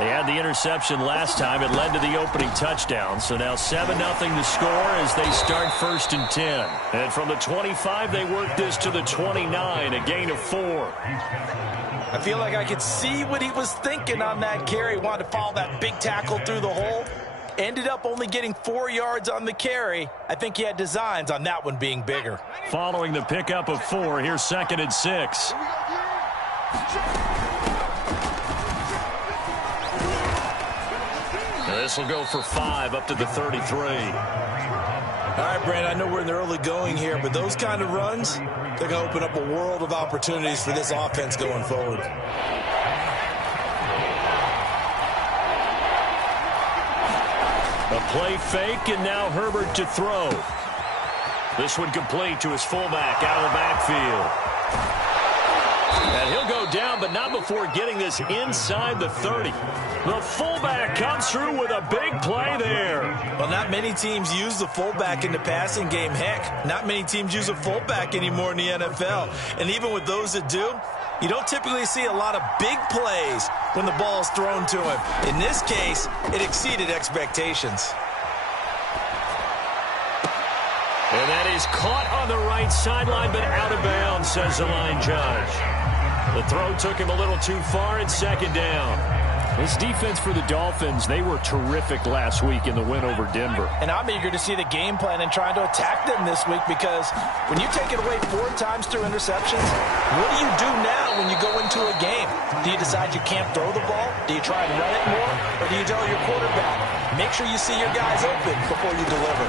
They had the interception last time. It led to the opening touchdown. So now 7-0 to score as they start 1st and 10. And from the 25, they work this to the 29, a gain of 4. I feel like I could see what he was thinking on that carry. Wanted to follow that big tackle through the hole. Ended up only getting 4 yards on the carry. I think he had designs on that one being bigger. Following the pickup of 4, here's 2nd and 6. This will go for 5 up to the 33. All right, Brandon, I know we're in the early going here, but those kind of runs, they're going to open up a world of opportunities for this offense going forward. A play fake, and now Herbert to throw. This one complete to his fullback out of the backfield. And he'll go down, but not before getting this inside the 30. The fullback comes through with a big play there. Well, not many teams use the fullback in the passing game. Heck, not many teams use a fullback anymore in the NFL. And even with those that do, you don't typically see a lot of big plays when the ball is thrown to him. In this case, it exceeded expectations. And that is caught on the right sideline, but out of bounds, says the line judge. The throw took him a little too far, and 2nd down. This defense for the Dolphins, they were terrific last week in the win over Denver. And I'm eager to see the game plan and trying to attack them this week, because when you take it away 4 times through interceptions, what do you do now when you go into a game? Do you decide you can't throw the ball? Do you try and run it more? Or do you tell your quarterback, make sure you see your guys open before you deliver?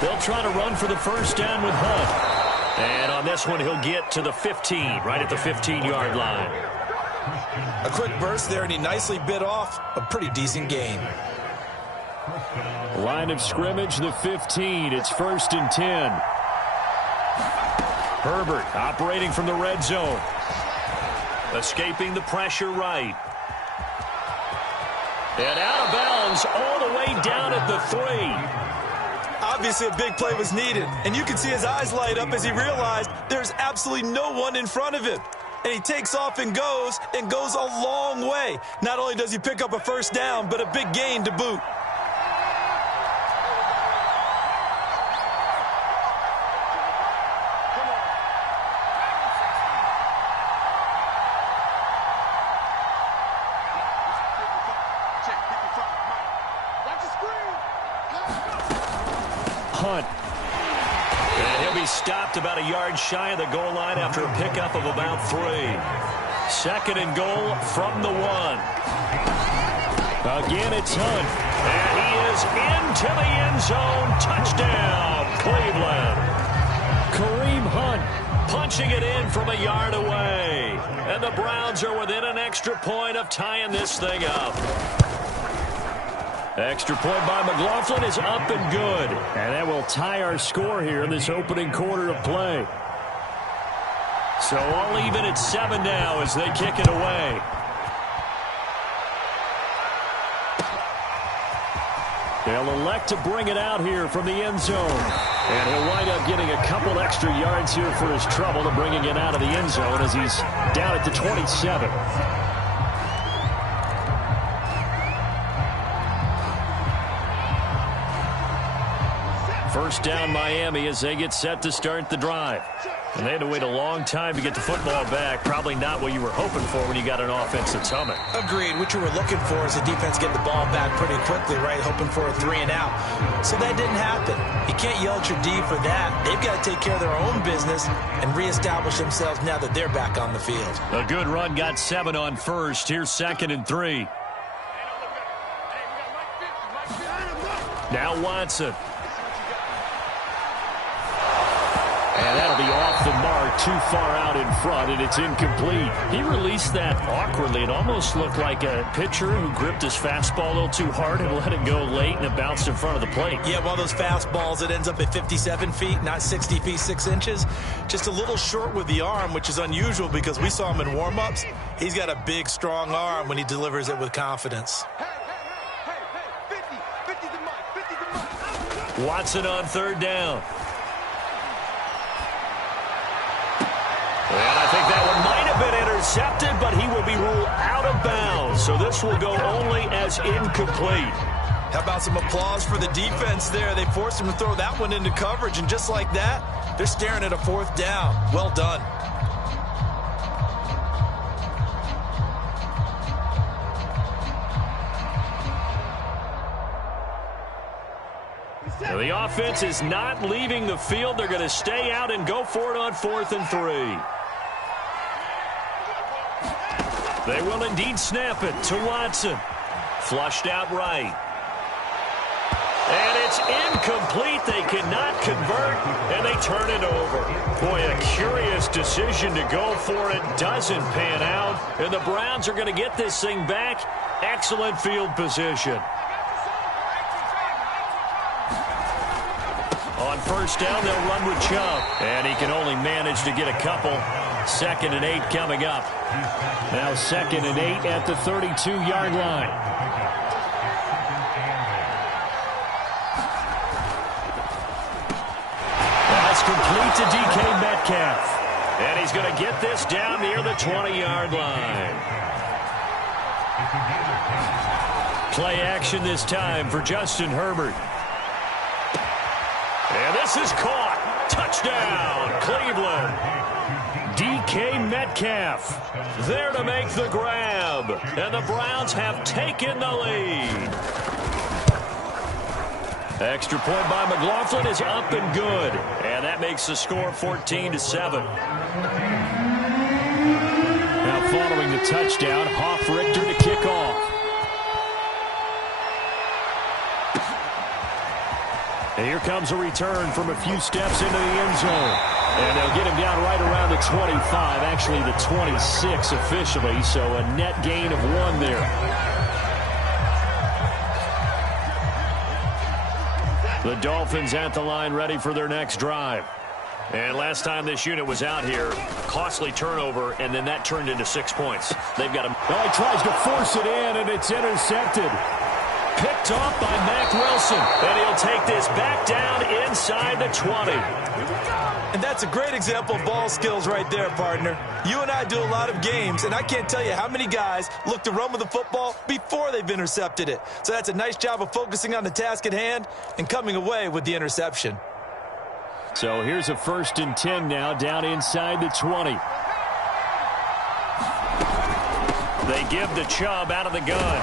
They'll try to run for the 1st down with Hunt. And on this one, he'll get to the 15, right at the 15-yard line. A quick burst there, and he nicely bit off a pretty decent gain. Line of scrimmage, the 15. It's 1st and 10. Herbert operating from the red zone. Escaping the pressure right. And out of bounds all the way down at the 3. Obviously, a big play was needed, and you can see his eyes light up as he realized there's absolutely no one in front of him. And he takes off and goes a long way. Not only does he pick up a 1st down, but a big gain to boot. Hunt. And he'll be stopped about a yard shy of the goal line after a pickup of about 3. 2nd and goal from the 1. Again, it's Hunt. And he is into the end zone. Touchdown, Cleveland. Kareem Hunt punching it in from a yard away. And the Browns are within an extra point of tying this thing up. Extra point by McLaughlin is up and good. And that will tie our score here in this opening quarter of play. So all even at 7 now as they kick it away. They'll elect to bring it out here from the end zone. And he'll wind up getting a couple extra yards here for his trouble to bringing it out of the end zone as he's down at the 27. First down Miami as they get set to start the drive. And they had to wait a long time to get the football back. Probably not what you were hoping for when you got an offense that's humming. Agreed. What you were looking for is the defense get the ball back pretty quickly, right? Hoping for a 3 and out. So that didn't happen. You can't yell at your D for that. They've got to take care of their own business and reestablish themselves now that they're back on the field. A good run got 7 on first. Here's 2nd and 3. Now Watson. And that'll be off the mark, too far out in front, and it's incomplete. He released that awkwardly. It almost looked like a pitcher who gripped his fastball a little too hard and let it go late, and it bounced in front of the plate. Yeah, one of those fastballs, it ends up at 57 feet, not 60 feet, 6 inches. Just a little short with the arm, which is unusual because we saw him in warm-ups. He's got a big, strong arm when he delivers it with confidence. Watson on 3rd down. And I think that one might have been intercepted, but he will be ruled out of bounds. So this will go only as incomplete. How about some applause for the defense there? They forced him to throw that one into coverage, and just like that, they're staring at a 4th down. Well done. Now the offense is not leaving the field. They're going to stay out and go for it on 4th and 3. They will indeed snap it to Watson. Flushed out right. And it's incomplete. They cannot convert, and they turn it over. Boy, a curious decision to go for it. Doesn't pan out, and the Browns are going to get this thing back. Excellent field position. On 1st down, they'll run with Chubb, and he can only manage to get a couple. 2nd and 8 coming up. Now 2nd and 8 at the 32-yard line. That's complete to DK Metcalf. And he's going to get this down near the 20-yard line. Play action this time for Justin Herbert. And this is caught. Touchdown, Cleveland. DK Metcalf there to make the grab. And the Browns have taken the lead. Extra point by McLaughlin is up and good. And that makes the score 14-7. Now following the touchdown, Hoff-Richter to kick off. And here comes a return from a few steps into the end zone. And they'll get him down right around the 25, actually the 26 officially, so a net gain of 1 there. The Dolphins at the line ready for their next drive. And last time this unit was out here, costly turnover, and then that turned into 6 points. They've got him. Well, he tries to force it in, and it's intercepted. Picked off by Mack Wilson. And he'll take this back down inside the 20. And that's a great example of ball skills right there, partner. You and I do a lot of games, and I can't tell you how many guys look to run with the football before they've intercepted it. So that's a nice job of focusing on the task at hand and coming away with the interception. So here's a 1st and 10 now down inside the 20. They give the Chubb out of the gun.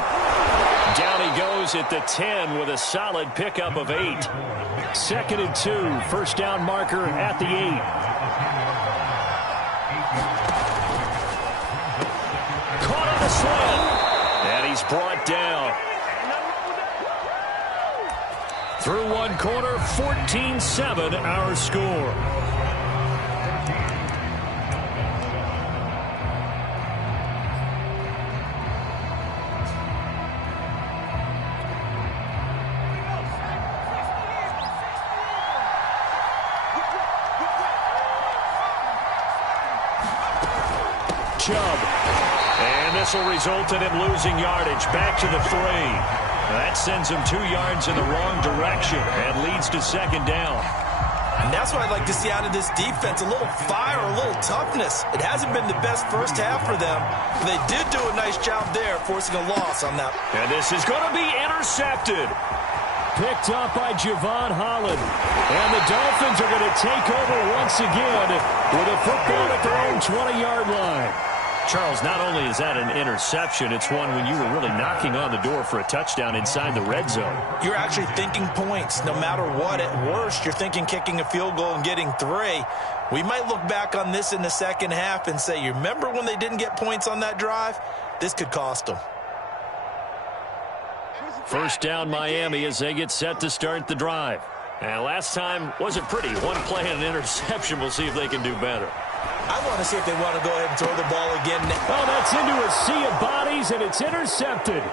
Down he goes at the 10 with a solid pickup of 8. 2nd and 2. 1st down marker at the 8. Caught on the slant. And he's brought down. Through one quarter, 14-7 our score. Chubb. And this will result in him losing yardage. Back to the 3. That sends him 2 yards in the wrong direction and leads to 2nd down. And that's what I'd like to see out of this defense. A little fire, a little toughness. It hasn't been the best first half for them, but they did do a nice job there, forcing a loss on that. And this is going to be intercepted. Picked up by Javon Holland. And the Dolphins are going to take over once again with a football at their own 20-yard line. Charles, not only is that an interception, it's one when you were really knocking on the door for a touchdown inside the red zone. You're actually thinking points no matter what. At worst, you're thinking kicking a field goal and getting 3. We might look back on this in the second half and say, you remember when they didn't get points on that drive? This could cost them. 1st down Miami as they get set to start the drive. And last time wasn't pretty. 1 play and an interception. We'll see if they can do better. I want to see if they want to go ahead and throw the ball again. Oh, that's into a sea of bodies, and it's intercepted.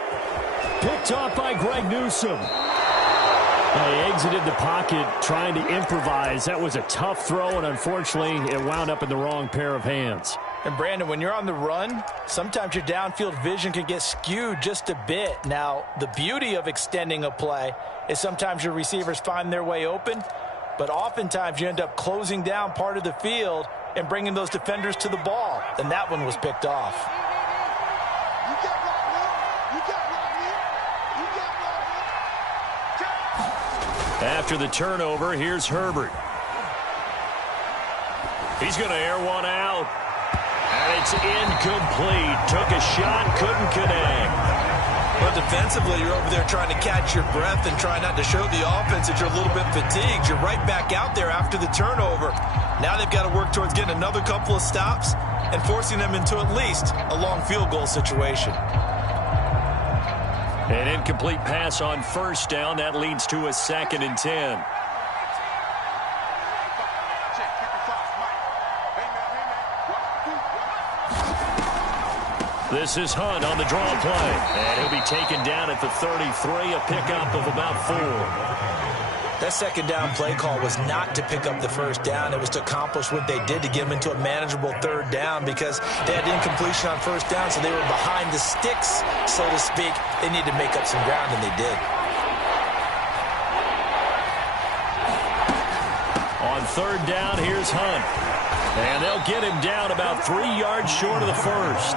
Picked off by Greg Newsome. He exited the pocket trying to improvise. That was a tough throw, and unfortunately, it wound up in the wrong pair of hands. And, Brandon, when you're on the run, sometimes your downfield vision can get skewed just a bit. Now, the beauty of extending a play is sometimes your receivers find their way open, but oftentimes you end up closing down part of the field and bringing those defenders to the ball. And that one was picked off. After the turnover, here's Herbert. He's going to air one out. And it's incomplete. Took a shot, couldn't connect. But defensively, you're over there trying to catch your breath and try not to show the offense that you're a little bit fatigued. You're right back out there after the turnover. Now they've got to work towards getting another couple of stops and forcing them into at least a long field goal situation. An incomplete pass on first down. That leads to a 2nd and 10. This is Hunt on the draw play. And he'll be taken down at the 33, a pickup of about 4. That second down play call was not to pick up the first down. It was to accomplish what they did to get them into a manageable 3rd down because they had incompletion on first down, so they were behind the sticks, so to speak. They needed to make up some ground, and they did. On 3rd down, here's Hunt. And they'll get him down about 3 yards short of the first.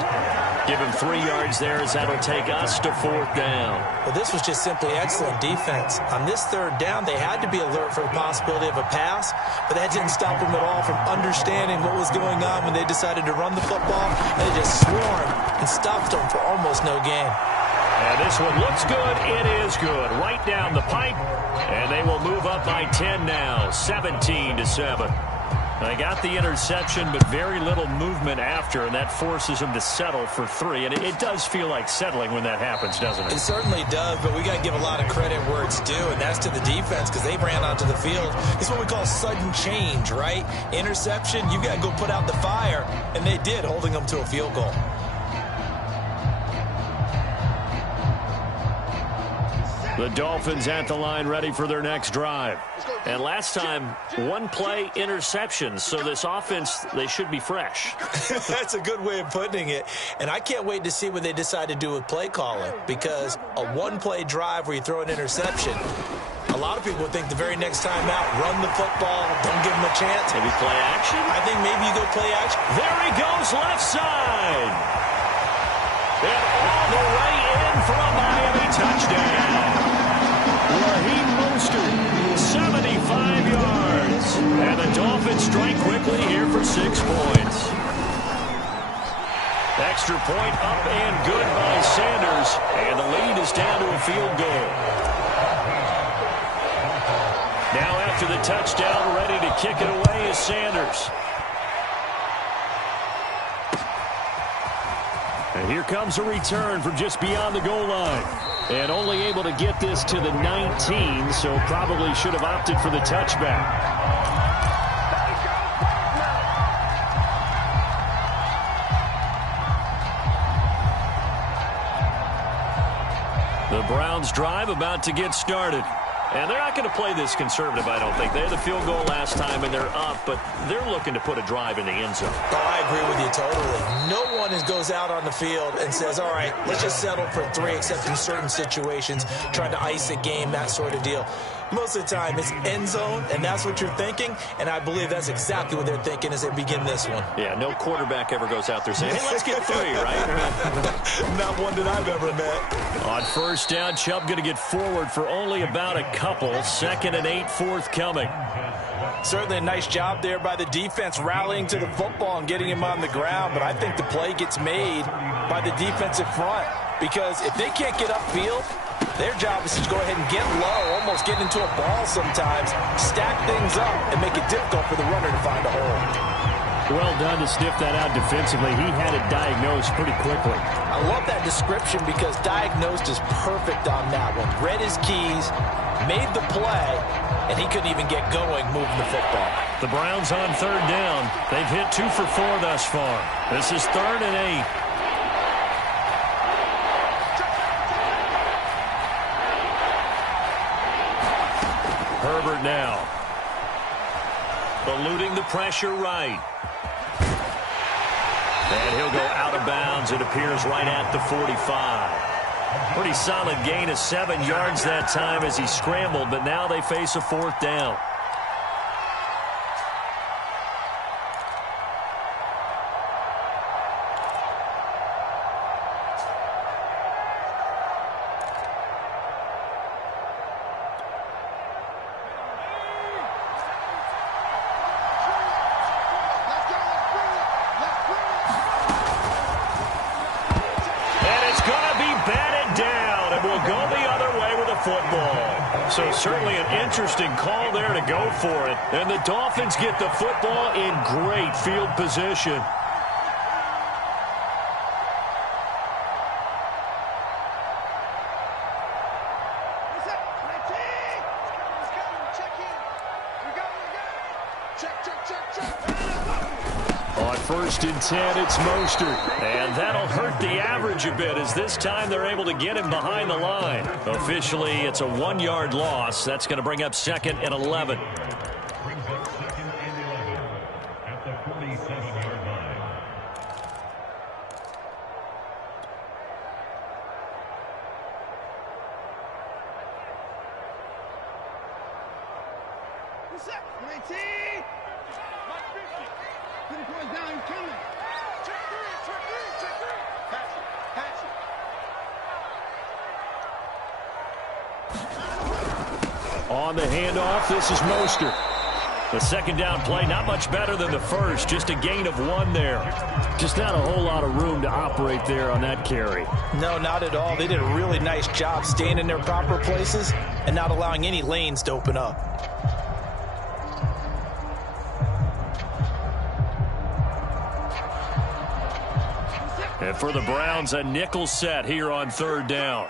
Give him 3 yards there as that'll take us to 4th down. Well, this was just simply excellent defense. On this 3rd down, they had to be alert for the possibility of a pass, but that didn't stop them at all from understanding what was going on when they decided to run the football. And they just swarmed and stopped them for almost no gain. And this one looks good. It is good. Right down the pipe. And they will move up by 10 now, 17-7. They got the interception, but very little movement after, and that forces them to settle for 3. And it does feel like settling when that happens, doesn't it? It certainly does, but we got to give a lot of credit where it's due, and that's to the defense because they ran onto the field. It's what we call sudden change, right? Interception, you got to go put out the fire, and they did, holding them to a field goal. The Dolphins at the line ready for their next drive. And last time, 1 play interception. So this offense, they should be fresh. That's a good way of putting it. And I can't wait to see what they decide to do with play calling. Because a 1-play drive where you throw an interception, a lot of people would think the very next time out, run the football, don't give them a chance. Maybe play action? I think maybe you go play action. There he goes, left side. And all the way in for a Miami touchdown. Raheem Mostert, 75 yards. And the Dolphins strike quickly here for 6 points. Extra point up and good by Sanders. And the lead is down to a field goal. Now after the touchdown, ready to kick it away is Sanders. And here comes a return from just beyond the goal line. And only able to get this to the 19, so probably should have opted for the touchback. The Browns drive about to get started. And they're not going to play this conservative, I don't think. They had the field goal last time, and they're up, but they're looking to put a drive in the end zone. Oh, I agree with you totally. No one goes out on the field and says, all right, let's just settle for 3, except in certain situations, trying to ice a game, that sort of deal. Most of the time, it's end zone, and that's what you're thinking, and I believe that's exactly what they're thinking as they begin this one. Yeah, no quarterback ever goes out there saying, hey, let's get 3, right? Not one that I've ever met. On first down, Chubb going to get forward for only about a couple. 2nd and 8 forthcoming. Certainly a nice job there by the defense rallying to the football and getting him on the ground, but I think the play gets made by the defensive front because if they can't get upfield, their job is to go ahead and get low, almost get into a ball sometimes, stack things up, and make it difficult for the runner to find a hole. Well done to sniff that out defensively. He had it diagnosed pretty quickly. I love that description because diagnosed is perfect on that one. Read his keys, made the play, and he couldn't even get going moving the football. The Browns on 3rd down. They've hit 2 for 4 thus far. This is 3rd and 8. Herbert now. Eluding the pressure right. And he'll go out of bounds. It appears right at the 45. Pretty solid gain of 7 yards that time as he scrambled, but now they face a 4th down. So certainly an interesting call there to go for it. And the Dolphins get the football in great field position. On 1st and 10, it's Mostert. And that'll hurt the average a bit as this time they're able to get him behind the line. Officially, it's a 1-yard loss. That's going to bring up 2nd and 11. Brings up 2nd and 11 at the 47-yard line. What's up, 19? Put the boys down, he's coming. Check three. Patch it. On the handoff, this is Mostert. The second down play, not much better than the first. Just a gain of 1 there. Just not a whole lot of room to operate there on that carry. No, not at all. They did a really nice job staying in their proper places and not allowing any lanes to open up. And for the Browns, a nickel set here on 3rd down.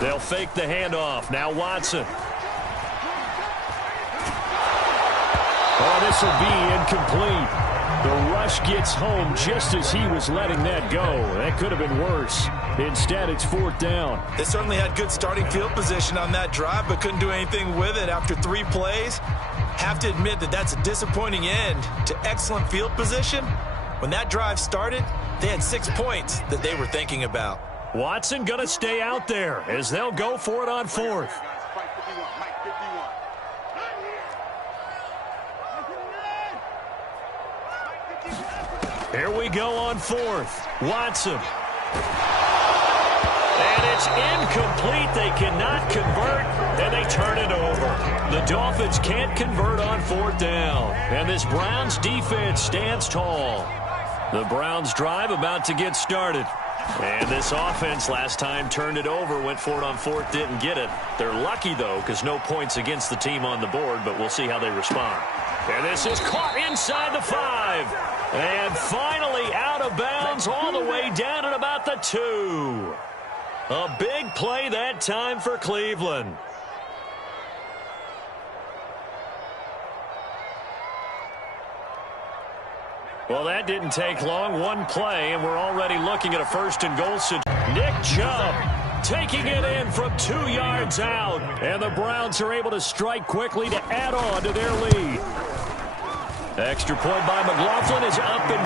They'll fake the handoff. Now Watson. Oh, this will be incomplete. The rush gets home just as he was letting that go. That could have been worse. Instead, it's 4th down. They certainly had good starting field position on that drive, but couldn't do anything with it after 3 plays. Have to admit that that's a disappointing end to excellent field position. When that drive started, they had 6 points that they were thinking about. Watson going to stay out there as they'll go for it on 4th. Here we go on 4th. Watson. And it's incomplete. They cannot convert, and they turn it over. The Dolphins can't convert on 4th down. And this Browns defense stands tall. The Browns drive about to get started. And this offense last time turned it over, went for it on 4th, didn't get it. They're lucky, though, because no points against the team on the board, but we'll see how they respond. And this is caught inside the 5. And finally out of bounds all the way down at about the 2. A big play that time for Cleveland. Well, that didn't take long. 1 play, and we're already looking at a 1st and goal. Nick Chubb taking it in from 2 yards out. And the Browns are able to strike quickly to add on to their lead. Extra point by McLaughlin is up and